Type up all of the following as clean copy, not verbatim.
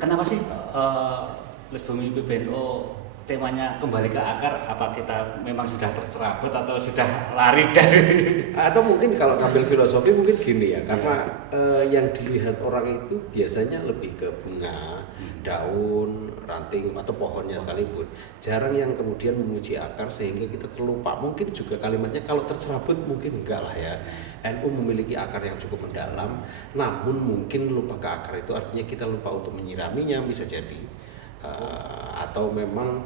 Kenapa sih Les Bumi PBNU temanya kembali ke akar? Apa kita memang sudah tercerabut atau sudah lari dari? Atau mungkin kalau ngambil filosofi mungkin gini ya, karena yang dilihat orang itu biasanya lebih ke bunga, daun, ranting atau pohonnya sekalipun. Jarang yang kemudian memuji akar sehingga kita terlupa. Mungkin juga kalimatnya kalau tercerabut mungkin enggak lah ya. NU memiliki akar yang cukup mendalam, namun mungkin lupa ke akar itu artinya kita lupa untuk menyiraminya, bisa jadi. Atau memang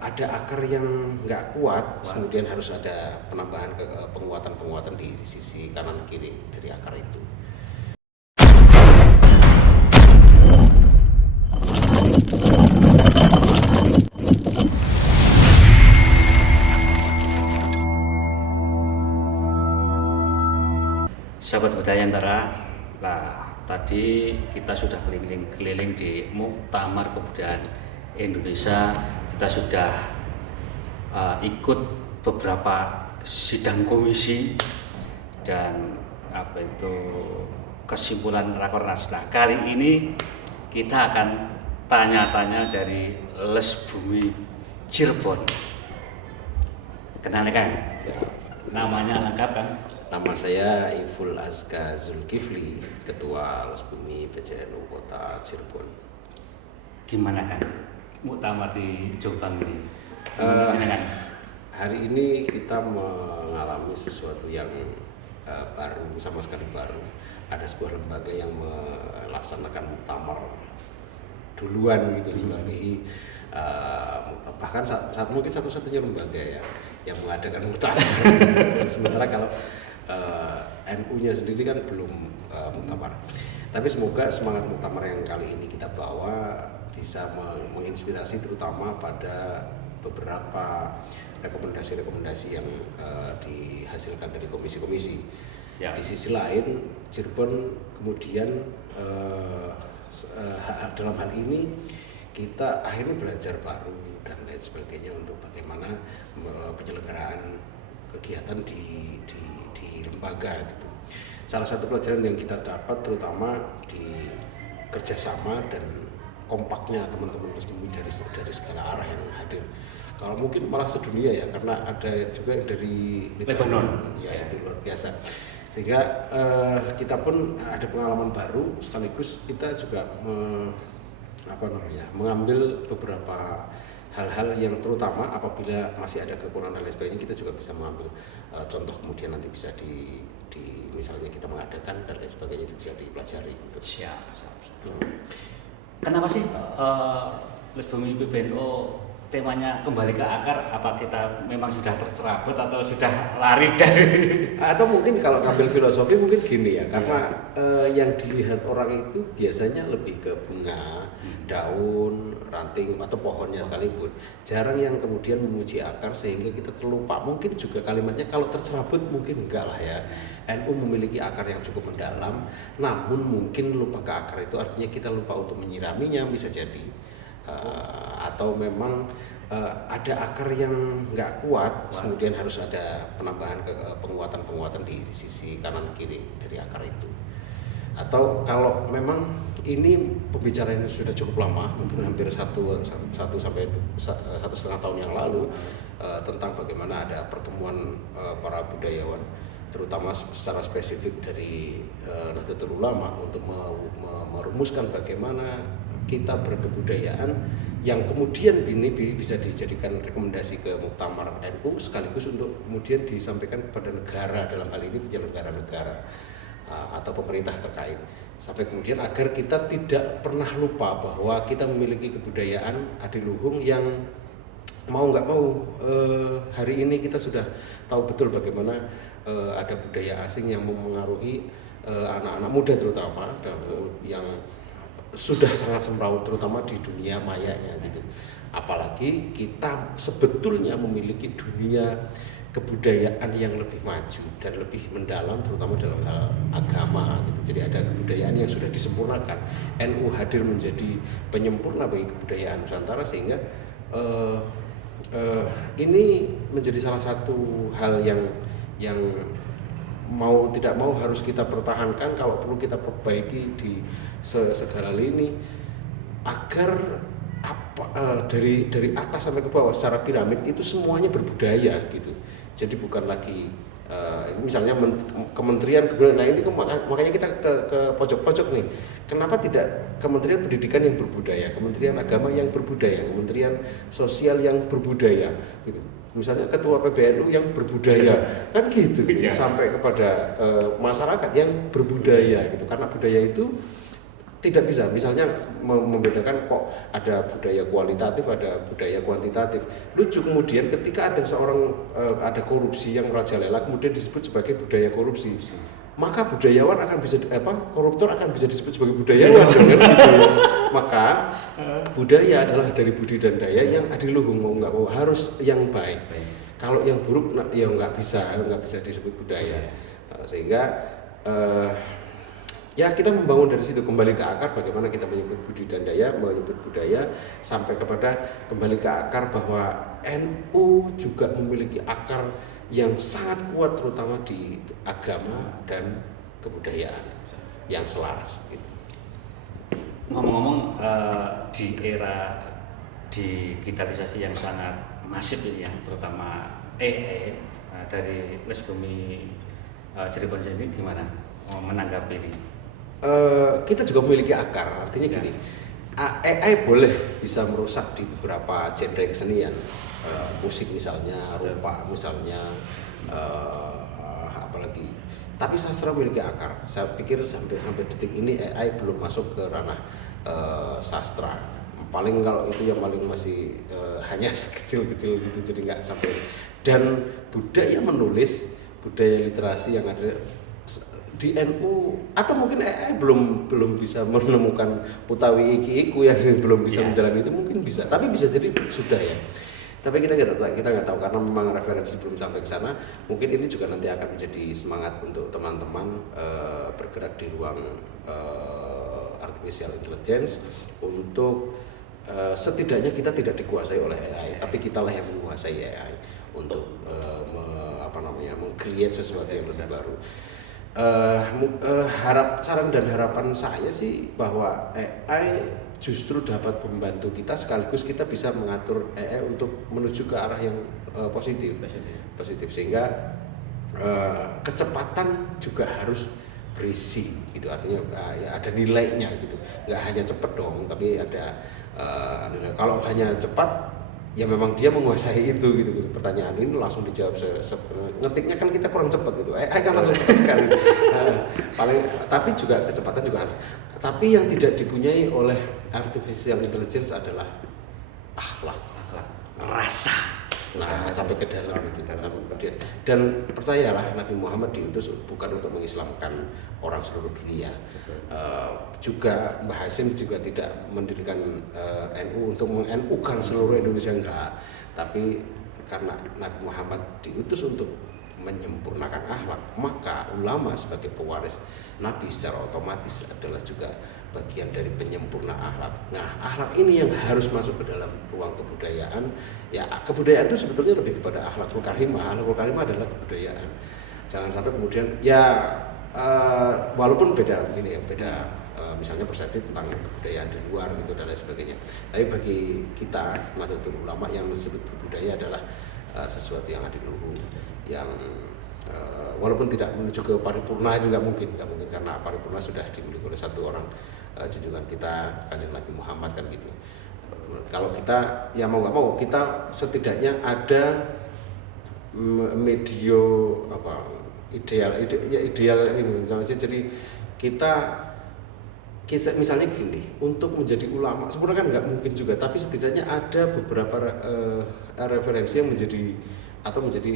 ada akar yang nggak kuat, kemudian harus ada penambahan penguatan-penguatan di sisi kanan kiri dari akar itu. Sahabat Budaya Antara, nah tadi kita sudah keliling-keliling di Muktamar Kebudayaan Indonesia. Kita sudah ikut beberapa sidang komisi dan kesimpulan Rakornas. Nah kali ini kita akan tanya-tanya dari Les Bumi Cirebon. Kenalkan kan? Namanya lengkap kan? Nama saya Iful Azka Zulkifli, Ketua Les Bumi PJNU Kota Cirebon. Gimana kan muktamar di Jombang ini? Hari ini kita mengalami sesuatu yang baru, sama sekali baru. Ada sebuah lembaga yang melaksanakan muktamar duluan gitu, melebihi bahkan saat mungkin satu-satunya lembaga ya yang mengadakan muktamar. Sementara kalau NU-nya sendiri kan belum muktamar. Tapi semoga semangat muktamar yang kali ini kita bawa bisa menginspirasi terutama pada beberapa rekomendasi-rekomendasi yang dihasilkan dari komisi-komisi. Di sisi lain, Cirebon kemudian dalam hal ini kita akhirnya belajar baru dan lain sebagainya untuk bagaimana penyelenggaraan kegiatan di lembaga gitu. Salah satu pelajaran yang kita dapat terutama di kerjasama dan kompaknya teman-teman dari segala arah yang hadir. Kalau mungkin malah sedunia ya, karena ada juga yang dari Lebanon. Ya itu luar biasa. Sehingga kita pun ada pengalaman baru, sekaligus kita juga mengambil beberapa hal-hal yang terutama apabila masih ada kekurangan dan lain sebagainya, kita juga bisa mengambil contoh kemudian nanti bisa di misalnya kita mengadakan dan lain sebagainya, itu bisa dipelajari gitu. Siap. Kenapa sih Les Bumi PBNU temanya kembali ke akar? Apa kita memang sudah tercerabut atau sudah lari dari? Atau mungkin kalau ngambil filosofi mungkin gini ya, karena yang dilihat orang itu biasanya lebih ke bunga, daun, ranting atau pohonnya sekalipun. Jarang yang kemudian memuji akar sehingga kita terlupa. Mungkin juga kalimatnya kalau tercerabut mungkin enggak lah ya. NU memiliki akar yang cukup mendalam, namun mungkin lupa ke akar itu artinya kita lupa untuk menyiraminya, bisa jadi. Atau memang ada akar yang nggak kuat, kemudian harus ada penambahan penguatan-penguatan di sisi kanan kiri dari akar itu. Atau kalau memang ini pembicaraan sudah cukup lama, mungkin hampir satu sampai 1,5 tahun yang lalu, tentang bagaimana ada pertemuan para budayawan, terutama secara spesifik dari Nahdlatul Ulama untuk merumuskan bagaimana kita berkebudayaan yang kemudian ini bisa dijadikan rekomendasi ke Muktamar NU, sekaligus untuk kemudian disampaikan kepada negara, dalam hal ini penyelenggara negara atau pemerintah terkait, sampai kemudian agar kita tidak pernah lupa bahwa kita memiliki kebudayaan adiluhung yang mau nggak mau hari ini kita sudah tahu betul bagaimana ada budaya asing yang memengaruhi anak-anak muda terutama, yang sudah sangat semraut terutama di dunia mayanya gitu. Apalagi kita sebetulnya memiliki dunia kebudayaan yang lebih maju dan lebih mendalam terutama dalam hal agama gitu. Jadi ada kebudayaan yang sudah disempurnakan. NU hadir menjadi penyempurna bagi kebudayaan Nusantara, sehingga ini menjadi salah satu hal yang mau tidak mau harus kita pertahankan, kalau perlu kita perbaiki di segala lini. agar dari atas sampai ke bawah secara piramid itu semuanya berbudaya gitu. Jadi bukan lagi misalnya kementerian kebudayaan, nah ini makanya kita ke pojok-pojok nih. Kenapa tidak Kementerian Pendidikan yang berbudaya, Kementerian Agama yang berbudaya, Kementerian Sosial yang berbudaya gitu. Misalnya ketua PBNU yang berbudaya kan gitu, sampai kepada masyarakat yang berbudaya gitu. Karena budaya itu tidak bisa misalnya membedakan kok ada budaya kualitatif, ada budaya kuantitatif. Lucu kemudian ketika ada seorang ada korupsi yang merajalela kemudian disebut sebagai budaya korupsi. Maka budayawan akan bisa koruptor akan bisa disebut sebagai budayawan kan gitu. Maka budaya adalah dari budi dan daya yang adiluhung, mau nggak mau harus yang baik. Kalau yang buruk ya nggak bisa disebut budaya. Sehingga ya kita membangun dari situ, kembali ke akar bagaimana kita menyebut budi dan daya, menyebut budaya, sampai kepada kembali ke akar bahwa NU juga memiliki akar yang sangat kuat terutama di agama dan kebudayaan yang selaras gitu. Ngomong-ngomong di era digitalisasi yang sangat masif ini ya, terutama dari Les Bumi Cirebon sendiri gimana menanggapi ini? Kita juga memiliki akar, artinya gini, AI boleh bisa merusak di beberapa genre kesenian, musik misalnya, rupa misalnya, apalagi. Tapi sastra memiliki akar. Saya pikir sampai detik ini AI belum masuk ke ranah sastra. Paling kalau itu yang paling masih hanya kecil-kecil gitu, jadi nggak sampai. Dan budaya menulis, budaya literasi yang ada di NU atau mungkin belum bisa menemukan Putawi Iki-iku yang belum bisa menjalani itu, mungkin bisa, tapi bisa jadi sudah ya. Tapi kita nggak tahu karena memang referensi belum sampai ke sana. Mungkin ini juga nanti akan menjadi semangat untuk teman-teman bergerak di ruang artificial intelligence untuk setidaknya kita tidak dikuasai oleh AI, tapi kitalah yang menguasai AI untuk meng-create sesuatu yang lebih baru. Saran dan harapan saya sih bahwa AI justru dapat membantu kita, sekaligus kita bisa mengatur AI untuk menuju ke arah yang positif, sehingga kecepatan juga harus berisi gitu, artinya ya ada nilainya gitu, nggak hanya cepat dong, tapi ada nilai. Kalau hanya cepat ya memang dia menguasai itu gitu. Pertanyaan ini langsung dijawab ngetiknya kan kita kurang cepat gitu. Kan langsung cepat sekali. Tapi juga kecepatan juga ada. Tapi yang tidak dipunyai oleh artificial intelligence adalah akhlak, rasa. Nah, sampai ke dalam itu kemudian. Dan percayalah, Nabi Muhammad diutus bukan untuk mengislamkan orang seluruh dunia. Juga Mbah Hasim juga tidak mendirikan NU untuk meng-NU-kan seluruh Indonesia, enggak. Tapi karena Nabi Muhammad diutus untuk menyempurnakan akhlak, maka ulama sebagai pewaris Nabi secara otomatis adalah juga bagian dari penyempurna akhlak. Nah, akhlak ini yang harus masuk ke dalam ruang kebudayaan. Ya, kebudayaan itu sebetulnya lebih kepada akhlakul karimah. Akhlakul karimah adalah kebudayaan. Jangan sampai kemudian walaupun beda misalnya persepsi tentang kebudayaan di luar gitu dan lain sebagainya. Tapi bagi kita Nahdlatul Ulama yang disebut berbudaya adalah sesuatu yang adiluhung, yang walaupun tidak menuju ke paripurna itu nggak mungkin karena paripurna sudah dimiliki oleh satu orang junjungan kita Kanjeng Nabi Muhammad kan gitu. Kalau kita ya mau nggak mau kita setidaknya ada medio ideal ini jadi kita misalnya gini, untuk menjadi ulama sempurna kan nggak mungkin juga, tapi setidaknya ada beberapa referensi yang menjadi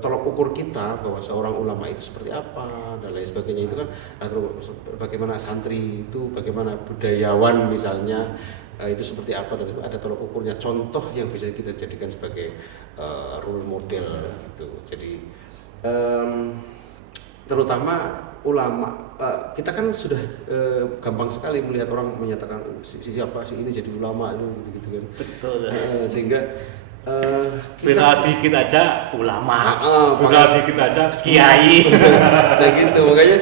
tolok ukur kita bahwa seorang ulama itu seperti apa dan lain sebagainya. Itu kan atau bagaimana santri itu, bagaimana budayawan misalnya itu seperti apa, dan ada tolok ukurnya, contoh yang bisa kita jadikan sebagai role model gitu. Jadi terutama ulama, kita kan sudah gampang sekali melihat orang menyatakan siapa sih ini jadi ulama itu gitu kan. Betul. Sehingga viral dikit aja ulama, viral dikit aja kiai. Nah gitu, makanya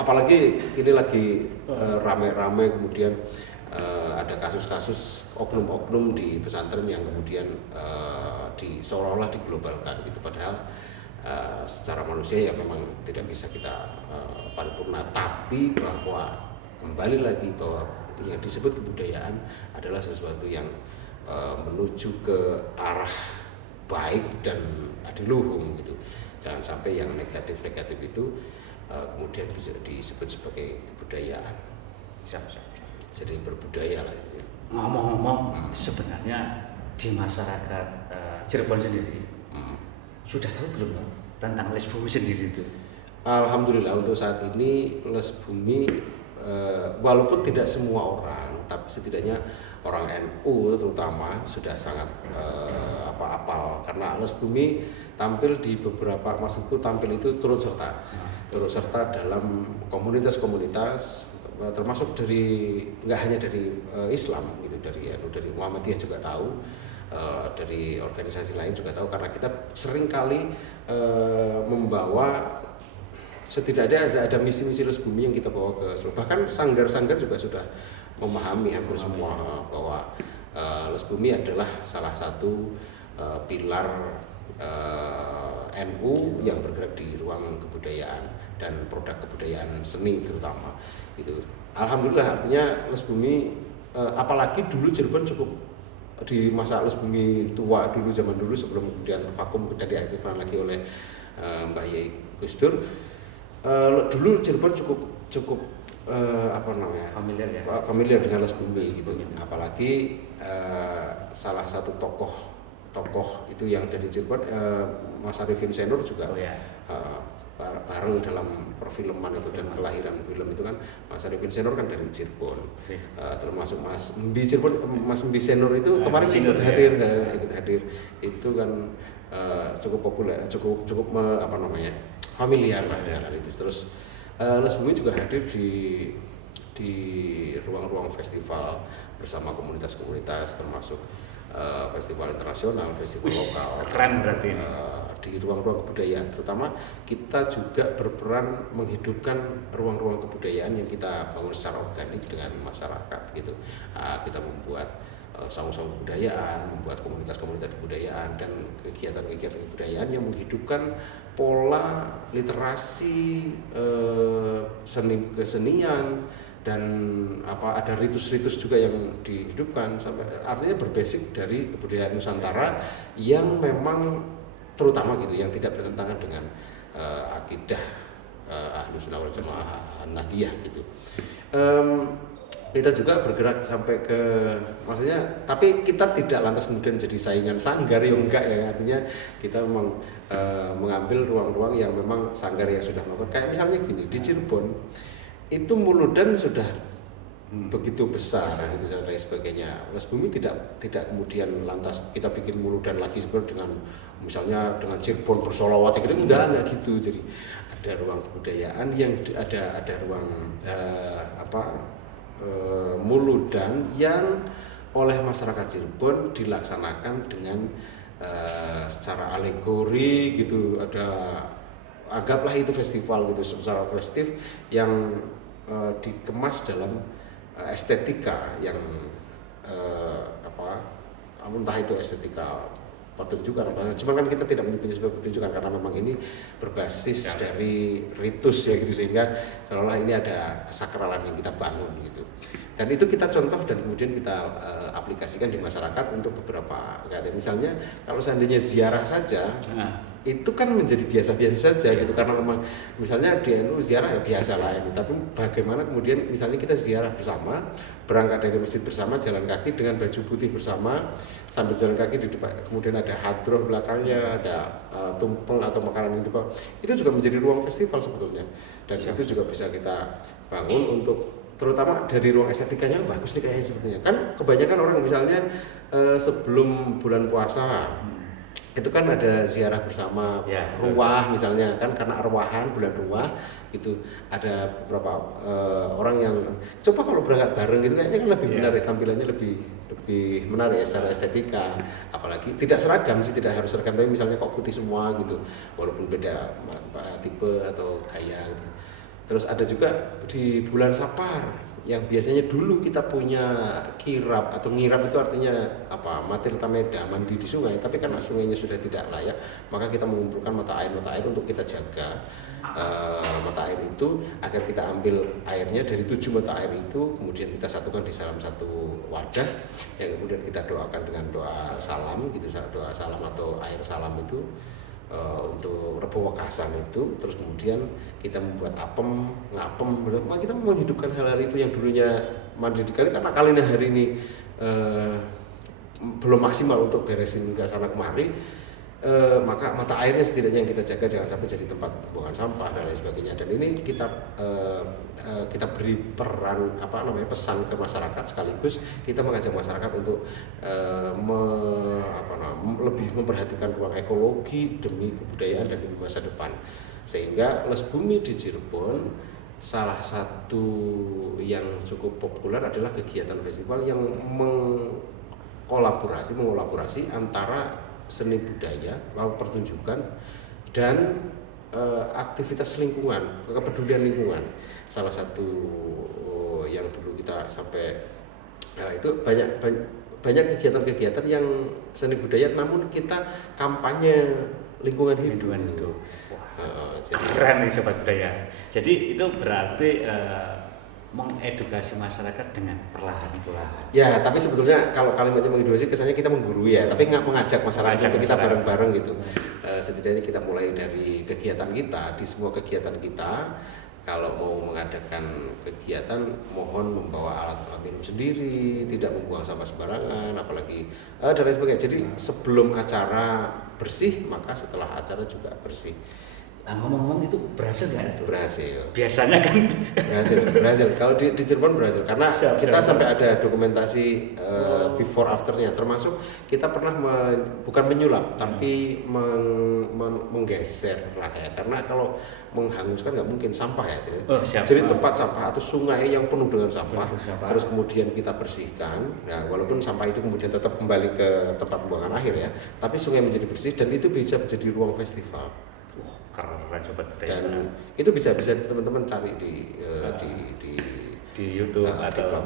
apalagi ini lagi rame-rame kemudian ada kasus-kasus oknum-oknum di pesantren yang kemudian seolah-olah diglobalkan gitu, padahal secara manusia ya memang tidak bisa kita paripurna, tapi bahwa kembali lagi bahwa yang disebut kebudayaan adalah sesuatu yang menuju ke arah baik dan adiluhung gitu. Jangan sampai yang negatif-negatif itu kemudian bisa disebut sebagai kebudayaan. Siap. Jadi berbudaya lah itu. Ngomong-ngomong, sebenarnya di masyarakat Cirebon sendiri sudah tahu belum tentang les bumi sendiri itu? Alhamdulillah untuk saat ini les bumi walaupun tidak semua orang, tapi setidaknya orang NU terutama sudah sangat apal, karena les bumi tampil di beberapa, maksudku tampil itu turut serta dalam komunitas-komunitas, termasuk dari nggak hanya dari Islam gitu, dari Muhammadiyah juga tahu, dari organisasi lain juga tahu, karena kita sering kali membawa, setidaknya ada misi-misi les bumi yang kita bawa ke seluruh, bahkan sanggar-sanggar juga sudah memahami hampir semua bahwa les bumi adalah salah satu pilar NU yang bergerak di ruang kebudayaan dan produk kebudayaan seni terutama itu. Alhamdulillah, artinya les bumi apalagi dulu Cirebon cukup di masa les bumi tua dulu, zaman dulu sebelum kemudian vakum dan diaktifkan lagi oleh Mbah Yai Gus Dur. Dulu Cirebon cukup familiar dengan les bumi gitu. Apalagi salah satu tokoh itu yang dari Cirebon, Mas Arifin Senur juga bareng dalam perfilman itu dan kelahiran film itu kan. Mas Arifin Senur kan dari Cirebon, termasuk Mas Mbi Senur itu kemarin ikut hadir itu kan cukup populer, cukup familiar lah dengan hal itu. Terus les bumi juga hadir di ruang-ruang festival bersama komunitas-komunitas, termasuk festival internasional, festival lokal. Keren berarti. Di ruang-ruang kebudayaan, terutama kita juga berperan menghidupkan ruang-ruang kebudayaan yang kita bangun secara organik dengan masyarakat gitu. Kita membuat saung-saung kebudayaan, membuat komunitas-komunitas kebudayaan dan kegiatan-kegiatan kebudayaan yang menghidupkan pola literasi, seni kesenian, dan ada ritus-ritus juga yang dihidupkan, sampai artinya berbasis dari kebudayaan Nusantara yang memang terutama gitu, yang tidak bertentangan dengan akidah Ahlus Sunnah wal Jamaah Nahdiyah gitu. Kita juga bergerak sampai ke, maksudnya, tapi kita tidak lantas kemudian jadi saingan sanggar yang enggak ya, artinya kita memang mengambil ruang-ruang yang memang sanggar yang sudah melakukan, kayak misalnya gini, di Cirebon itu Muludan sudah begitu besar gitu dan lain sebagainya. Les bumi tidak kemudian lantas kita bikin Muludan lagi seperti dengan misalnya dengan Cirebon bersolawat gitu, enggak gitu. Jadi ada ruang kebudayaan yang ada ruang Muludan yang oleh masyarakat Cirebon dilaksanakan dengan secara alegori gitu, ada, anggaplah itu festival gitu, secara festif yang dikemas dalam estetika yang entah itu estetika pertunjukan, cuma kan kita tidak menyebutnya sebagai pertunjukan karena memang ini berbasis dari ritus ya gitu, sehingga seolah-olah ini ada kesakralan yang kita bangun gitu, dan itu kita contoh dan kemudian kita aplikasikan di masyarakat untuk beberapa kegiatan. Misalnya kalau seandainya ziarah saja itu kan menjadi biasa-biasa saja gitu, karena memang misalnya di NU ziarah ya biasa lah ini, tapi bagaimana kemudian misalnya kita ziarah bersama, berangkat dari masjid bersama, jalan kaki dengan baju putih bersama, sambil jalan kaki di depan, kemudian ada hadroh belakangnya, ada tumpeng atau makanan yang di bawah, itu juga menjadi ruang festival sebetulnya, dan itu juga bisa kita bangun untuk, terutama dari ruang estetikanya bagus nih kayaknya sebetulnya. Kan kebanyakan orang misalnya sebelum bulan puasa itu kan ada ziarah bersama ruah misalnya kan, karena arwahan bulan ruah itu ada beberapa orang yang coba kalau berangkat bareng gitu kayaknya kan lebih menarik, tampilannya lebih menarik ya secara estetika, apalagi tidak seragam sih, tidak harus seragam, tapi misalnya kok putih semua gitu walaupun beda tipe atau gaya gitu. Terus ada juga di bulan Sapar yang biasanya dulu kita punya kirap atau ngirap itu artinya apa, mati tameda, mandi di sungai, tapi karena sungainya sudah tidak layak, maka kita mengumpulkan mata air untuk kita jaga mata air itu agar kita ambil airnya dari 7 mata air itu, kemudian kita satukan di dalam satu wadah yang kemudian kita doakan dengan doa salam gitu, doa salam atau air salam itu untuk Rebo Wekasan itu. Terus kemudian kita membuat apem, ngapem, kita menghidupkan hal-hal itu yang dulunya mandi di kali, karena kalinya hari ini belum maksimal untuk beresin ke sana kemari, maka mata airnya setidaknya yang kita jaga jangan sampai jadi tempat pembuangan sampah dan lain sebagainya. Dan ini kita beri peran pesan ke masyarakat, sekaligus kita mengajak masyarakat untuk lebih memperhatikan ruang ekologi demi kebudayaan dan demi masa depan. Sehingga Les Bumi di Cirebon salah satu yang cukup populer adalah kegiatan festival yang mengolaborasi antara seni budaya, pertunjukan, dan aktivitas lingkungan, kepedulian lingkungan. Salah satu yang dulu kita sampai itu banyak kegiatan-kegiatan yang seni budaya, namun kita kampanye lingkungan hidup itu. Keren nih Sobat Budaya. Jadi itu berarti mengedukasi masyarakat dengan perlahan-lahan. Ya, tapi sebetulnya kalau kalimatnya mengedukasi kesannya kita menggurui ya, tapi nggak mengajak masyarakat untuk kita bareng-bareng gitu. Setidaknya kita mulai dari kegiatan kita, di semua kegiatan kita, kalau mau mengadakan kegiatan mohon membawa alat minum sendiri, tidak membuang sampah sembarangan, apalagi dan lain sebagainya. Jadi sebelum acara bersih, maka setelah acara juga bersih. Nah, ngomong-ngomong itu berhasil nggak itu? Berhasil. Biasanya kan berhasil. Kalau di Cirebon berhasil karena kita sampai ada dokumentasi before afternya, termasuk kita pernah bukan menyulap tapi menggeser lah ya, karena kalau menghanguskan nggak mungkin sampah ya, jadi tempat sampah atau sungai yang penuh dengan sampah, terus kemudian kita bersihkan. Nah, walaupun sampah itu kemudian tetap kembali ke tempat pembuangan akhir ya, tapi sungai menjadi bersih dan itu bisa menjadi ruang festival. Keren Sobat Budaya. Dan itu bisa teman-teman cari di YouTube atau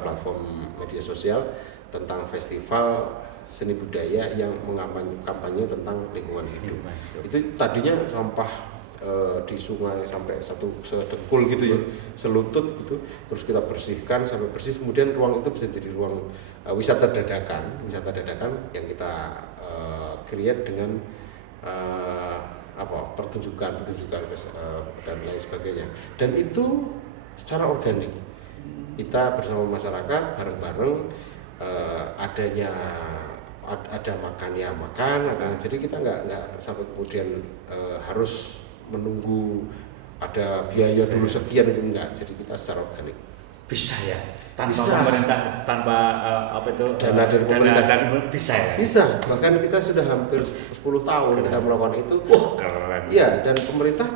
platform media sosial tentang festival seni budaya yang kampanye tentang lingkungan hidup. Itu tadinya sampah di sungai sampai satu sedengkul gitu ya, selutut gitu, terus kita bersihkan sampai bersih, kemudian ruang itu bisa jadi ruang wisata dadakan yang kita create dengan pertunjukan dan lain sebagainya, dan itu secara organik kita bersama masyarakat bareng-bareng, ada makan, jadi kita nggak sampai kemudian harus menunggu ada biaya dulu sekian, itu enggak, jadi kita secara organik bisa ya, tanpa pemerintah, tanpa dana dari pemerintah bisa ya? Bisa, bahkan kita sudah hampir 10 tahun kita melakukan itu. Keren. Iya, dan pemerintah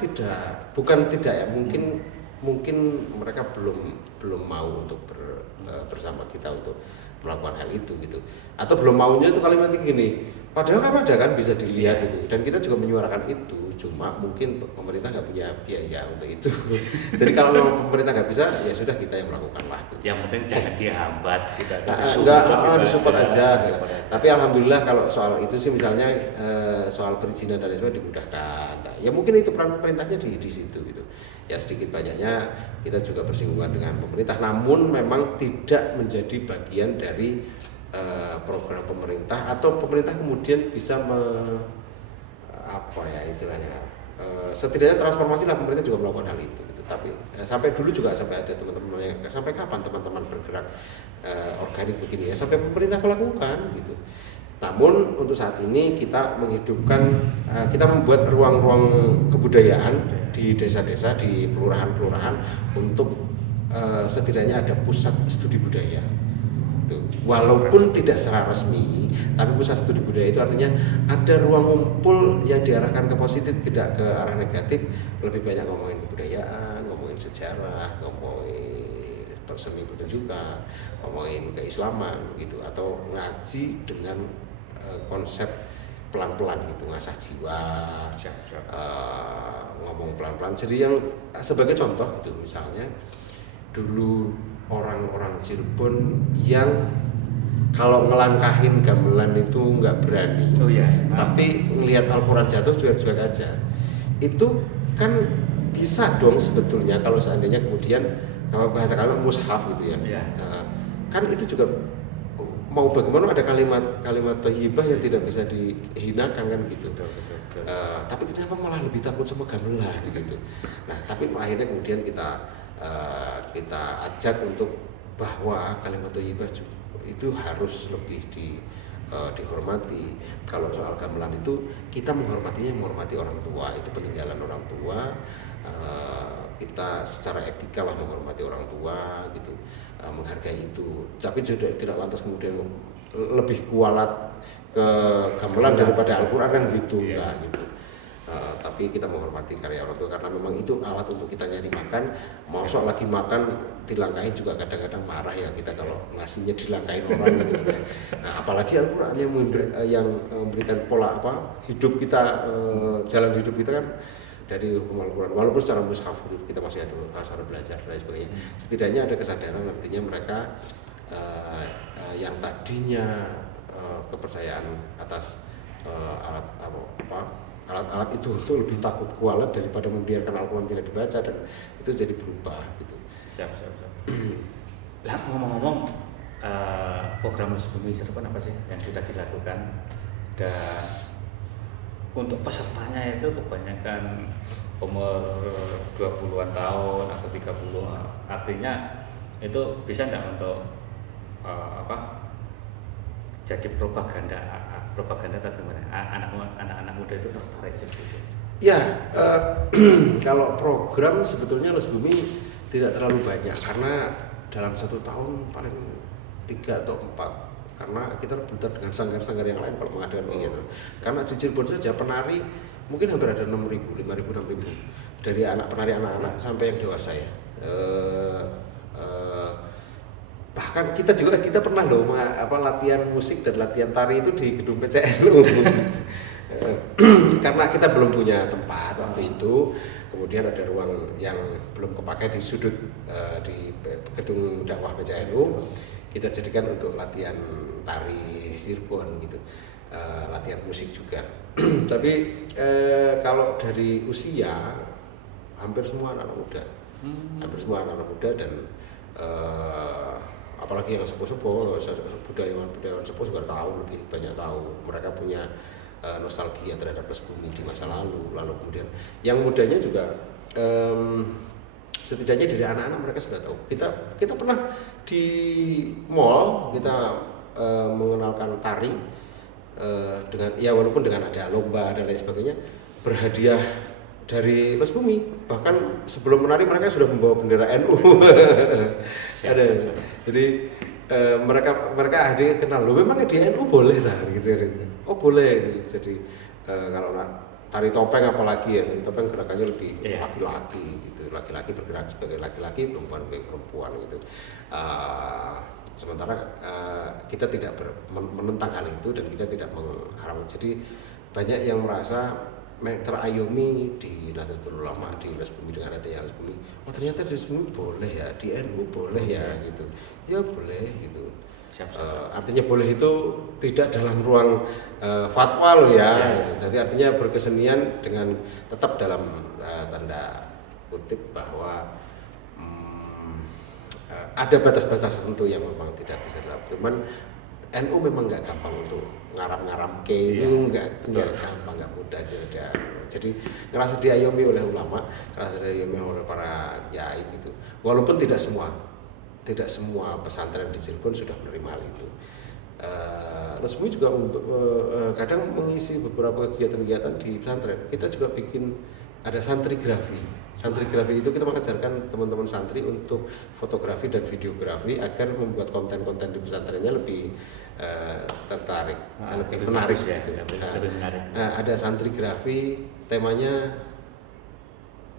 bukan tidak ya, mungkin mereka belum mau untuk bersama kita untuk melakukan hal itu gitu, atau belum maunya itu kalimatnya gini, padahal kan ada kan bisa dilihat itu, dan kita juga menyuarakan itu, cuma mungkin pemerintah nggak punya biaya untuk itu. Jadi kalau pemerintah nggak bisa, ya sudah kita yang melakukan lah gitu. Yang penting jangan dihambat kita. Disupport aja. Tapi alhamdulillah kalau soal itu sih, misalnya soal perizinan dan sebagainya dimudahkan. Nah, ya mungkin itu peran pemerintahnya di situ gitu. Ya sedikit banyaknya kita juga bersinggungan dengan pemerintah, namun memang tidak menjadi bagian dari program pemerintah, atau pemerintah kemudian bisa setidaknya transformasi lah, pemerintah juga melakukan hal itu gitu. Tapi sampai dulu juga sampai ada teman-teman yang sampai kapan teman-teman bergerak organik begini ya, sampai pemerintah melakukan gitu. Namun untuk saat ini kita menghidupkan, kita membuat ruang-ruang kebudayaan di desa-desa, di kelurahan-kelurahan, untuk setidaknya ada pusat studi budaya. Walaupun tidak secara resmi, tapi pusat studi budaya itu artinya ada ruang ngumpul yang diarahkan ke positif, tidak ke arah negatif, lebih banyak ngomongin kebudayaan, ngomongin sejarah, ngomongin seni pertunjukan, ngomongin keislaman gitu, atau ngaji dengan konsep pelan-pelan gitu, ngasah jiwa, ngomong pelan-pelan. Jadi yang sebagai contoh gitu, misalnya dulu orang-orang Cirebon yang kalau ngelangkahin gamelan itu nggak berani. Oh iya. Tapi ngelihat Al-Quran jatuh cuek-cuek aja. Itu kan bisa dong sebetulnya kalau seandainya kemudian kalau bahasa kami mushaf gitu ya. Iya. Kan itu juga mau bagaimana ada kalimat thayyibah yang tidak bisa dihinakan kan gitu. Betul. Tapi kenapa malah lebih takut sama gamelan gitu. Nah, tapi akhirnya kemudian kita ajak untuk bahwa kalimat thayyibah itu harus lebih dihormati. Kalau soal gamelan itu kita menghormati orang tua, itu peninggalan orang tua. Kita secara etika lah menghormati orang tua gitu, menghargai itu. Tapi tidak lantas kemudian lebih kualat ke gamelan daripada Al-Quran kan gitu, iya. nah, gitu. Tapi kita menghormati karya orang tua karena memang itu alat untuk kita nyari makan. Mau soal lagi makan dilangkahin juga kadang-kadang marah ya kita kalau nasinya dilangkahin orang gitu. Nah, apalagi Al-Quran yang memberikan pola hidup kita, jalan hidup kita kan dari hukum Al-Quran. Walaupun secara mushaf kita masih harus belajar dan sebagainya. Setidaknya ada kesadaran artinya mereka yang tadinya kepercayaan atas alat-alat itu lebih takut kualat daripada membiarkan Al-Quran tidak dibaca, dan itu jadi berubah gitu. Siap. Nah, ngomong-ngomong, program Les Bumi Cirebon apa sih yang sudah dilakukan? Dan untuk pesertanya itu kebanyakan umur 20-an tahun atau 30, artinya itu bisa enggak untuk jadi propaganda atau gimana? Anak-anak muda itu tertarik seperti itu. Ya, kalau program sebetulnya Les Bumi tidak terlalu banyak karena dalam 1 tahun paling 3 atau 4, karena kita rebutan dengan sanggar-sanggar yang lain kalau mengadakan gitu. Karena di Cirebon saja penari mungkin hampir ada 6.000, 6.000 dari penari anak-anak sampai yang dewasa ya. Bahkan kita pernah loh latihan musik dan latihan tari itu di gedung PCNU. Karena kita belum punya tempat waktu itu, kemudian ada ruang yang belum kepakai di sudut di gedung dakwah PCNU, kita jadikan untuk latihan tari Cirebon gitu, latihan musik juga. Tapi kalau dari usia hampir semua anak muda dan apalagi yang sepuh-sepuh, budayawan sepuh juga lebih banyak tahu. Mereka punya nostalgia terhadap Les Bumi di masa lalu kemudian yang mudanya juga setidaknya dari anak-anak mereka sudah tahu. Kita pernah di mall kita mengenalkan tari dengan walaupun dengan ada lomba dan lain sebagainya, berhadiah dari Les Bumi. Bahkan sebelum menari mereka sudah membawa bendera NU. Ada. Jadi mereka akhirnya kenal, loh memang di NU boleh gitu. Oh boleh. Jadi kalau tari topeng apalagi ya, tari topeng gerakannya lebih laki-laki gitu. Laki-laki bergerak sebagai laki-laki, perempuan sebagai perempuan gitu. Sementara kita tidak menentang hal itu dan kita tidak mengharamkan. Jadi banyak yang merasa terayomi di Nahdlatul Ulama, di Les Bumi dengan adanya Les Bumi. Oh ternyata di Les Bumi boleh ya, di NU boleh ya gitu. Ya boleh gitu. Artinya boleh itu tidak dalam ruang fatwa loh ya. Gitu. Jadi artinya berkesenian dengan tetap dalam tanda kutip bahwa ada batas-batas tertentu yang memang tidak bisa dilakukan. Cuman NU memang nggak gampang untuk ngaram-ngaram nggak gampang, nggak mudah aja. Jadi ngerasa diayomi oleh ulama, ngerasa diayomi oleh para kiai gitu. Walaupun tidak semua pesantren di Cirebon sudah menerima hal itu. Les Bumi juga kadang mengisi beberapa kegiatan-kegiatan di pesantren. Kita juga bikin ada santrigrafi. Santrigrafi itu kita mengajarkan teman-teman santri untuk fotografi dan videografi agar membuat konten-konten di pesantrennya lebih tertarik, lebih menarik ya, gitu. Lebih menarik. Ada santrigrafi, temanya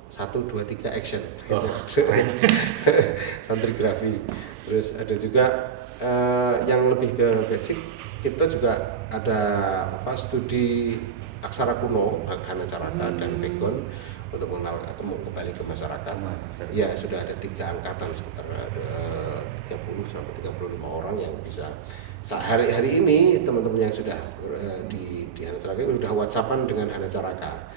1, 2, 3 action. Oh, gitu. Santrigrafi. Terus ada juga yang lebih ke basic, kita juga ada studi aksara kuno, Hana Caraka dan Pegon untuk mengenal kembali ke masyarakat. Ya sudah ada 3 angkatan sekitar 30 sampai 35 orang yang bisa hari ini teman-teman yang sudah di Hana Caraka sudah WhatsAppan dengan Hana Caraka.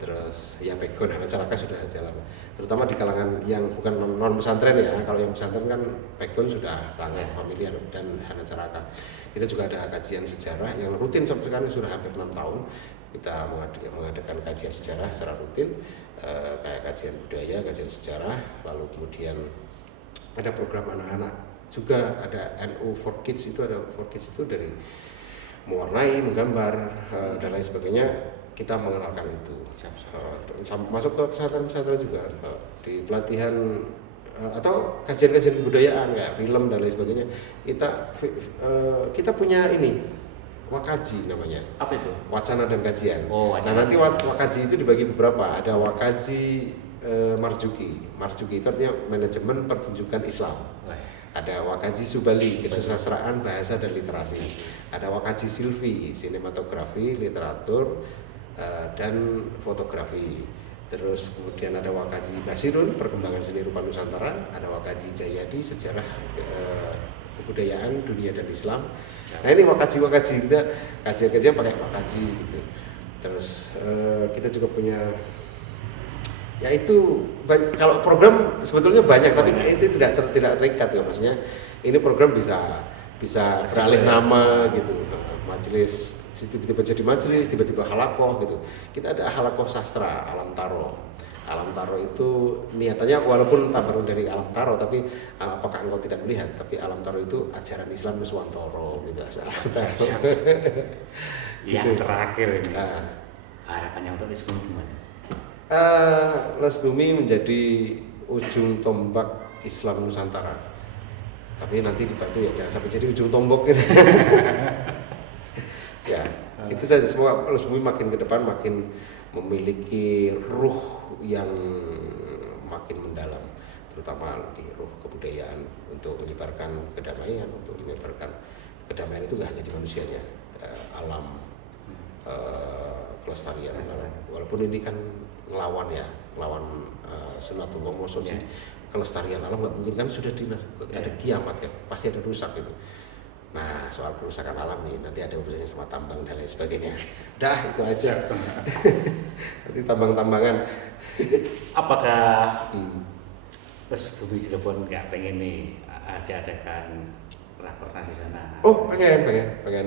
Terus ya background Hana Caraka sudah jalan, terutama di kalangan yang bukan non pesantren ya. Kalau yang pesantren kan background sudah sangat familiar dan Hana Caraka. Kita juga ada kajian sejarah yang rutin sampai sekarang sudah hampir 6 tahun. Kita mengadakan kajian sejarah secara rutin, kayak kajian budaya, kajian sejarah, lalu kemudian ada program anak-anak juga, ada NU for Kids. Itu ada for Kids itu dari mewarnai, menggambar dan lain sebagainya. Kita mengenalkan itu, masuk ke pesantren-pesantren juga di pelatihan atau kajian-kajian kebudayaan kayak film dan lain sebagainya. Kita punya ini wakaji namanya. Apa itu? Wacana dan kajian. Wacana. Nah nanti wakaji itu dibagi beberapa. Ada wakaji marjuki. Marjuki itu artinya manajemen pertunjukan Islam. Ada wakaji subali, kesusastraan bahasa dan literasi. Ada wakaji silvi, sinematografi, literatur dan fotografi. Terus kemudian ada wakaji basirun, perkembangan seni rupa Nusantara. Ada wakaji jayadi, sejarah kebudayaan dunia dan Islam. Nah ini wakaji kita kajian pakai wakaji gitu. Terus kita juga punya, yaitu kalau program sebetulnya banyak, tapi itu tidak terikat ya, maksudnya ini program bisa beralih nama gitu, majelis tiba-tiba jadi majelis, tiba-tiba halakoh gitu. Kita ada halakoh sastra Alam Taro. Alam Taro itu niatannya walaupun tabarun dari Alam Taro, tapi apakah engkau tidak melihat, tapi Alam Taro itu ajaran Islam Nuswantoro gitu. Alam Taro. Yang terakhir ini harapannya untuk Les Bumi gimana? Les Bumi menjadi ujung tombak Islam Nusantara. Tapi nanti dibantu ya jangan sampai jadi ujung tombok gitu. Ya, itu saja. Semoga Les Bumi makin ke depan makin memiliki ruh yang makin mendalam, terutama di ruh kebudayaan, untuk menyebarkan kedamaian, itu nggak hanya di manusianya, alam, kelestarian. Walaupun ini kan ngelawan sunatullah, maksudnya kelestarian alam nggak mungkin kan, sudah ada kiamat ya, pasti ada rusak gitu. Nah soal kerusakan alam nih nanti ada urusannya sama tambang dan lain sebagainya. Dah itu aja. Nanti tambang-tambangan. Apakah Les Bumi Cirebon nggak pengen nih diadakan rakornas di sana? Oh pengen.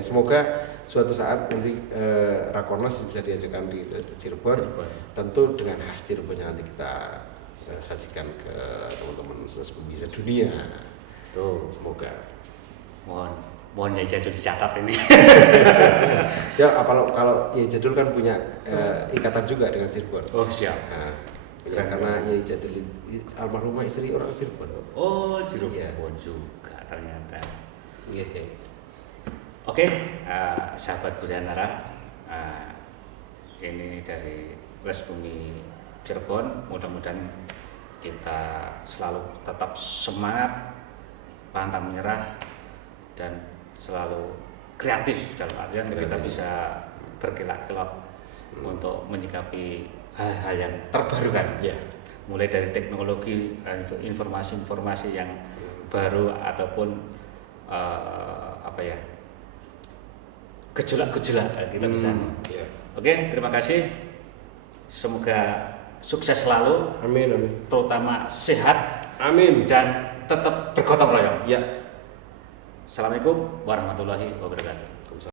Semoga suatu saat nanti rakornas bisa diajarkan di Cirebon. Tentu dengan khas Cirebonnya nanti kita sajikan ke teman-teman Les Bumi sedunia. Tuh, semoga. Mohon Yai Jadul dicatat ini. Ya, kalau Yai Jadul kan punya ikatan juga dengan Cirebon. Oh siap. Nah, ya, karena Yai Jadul almarhumah istri orang Cirebon. Oh Cirebon juga ternyata. Iya. Oke, sahabat Budaya Nara, ini dari Les Bumi Cirebon. Mudah-mudahan kita selalu tetap semangat, pantang menyerah, dan selalu kreatif dalam artian kita bisa berkelak-kelok untuk menyikapi hal-hal yang terbaru kan. Mulai dari teknologi, informasi-informasi yang baru ataupun gejolak-gejolak kita bisa. Oke, terima kasih. Semoga sukses selalu. Amin. Terutama sehat. Amin. Dan tetap bergotong royong. Ya. Assalamualaikum warahmatullahi wabarakatuh.